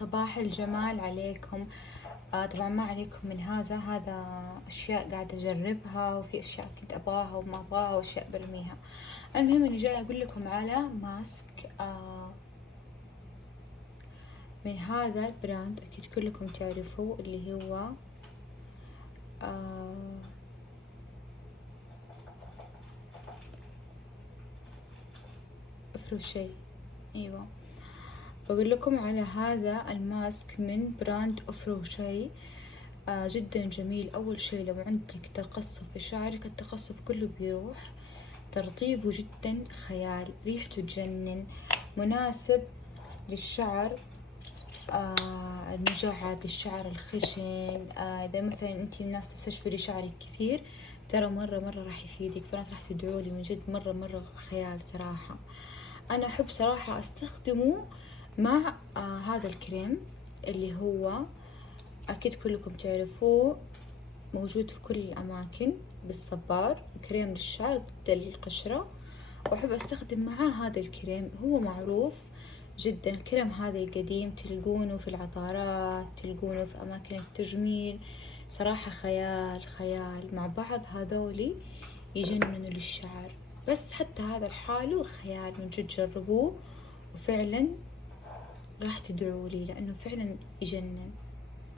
صباح الجمال عليكم. طبعا ما عليكم من هذا أشياء قاعدة أجربها، وفي أشياء كنت أبغاها وما أبغاها وأشياء برميها. المهم إني جاية أقول لكم على ماسك من هذا البراند، أكيد كلكم تعرفوه، اللي هو أفروشي. أيوة، بقول لكم على هذا الماسك من براند أفروشي. جدا جميل. أول شي لو عندك تقصف في شعرك، التقصف كله بيروح. ترطيبه جدا خيال، ريحته تجنن، مناسب للشعر المجعد، الشعر الخشن. إذا مثلا أنتي من الناس تستشفري شعرك كثير، ترى مرة راح يفيدك. بنات راح تدعولي من جد، مرة خيال صراحة. أنا أحب صراحة أستخدمه مع هذا الكريم اللي هو أكيد كلكم تعرفوه، موجود في كل الأماكن بالصبار، كريم للشعر ضد القشرة. وأحب أستخدم معاه هذا الكريم، هو معروف جدا. الكريم هذا القديم تلقونه في العطارات، تلقونه في أماكن التجميل. صراحة خيال مع بعض، هذولي يجننوا للشعر. بس حتى هذا لحاله خيال، من جد جربوه وفعلا راح تدعوا لي، لأنه فعلا يجنن.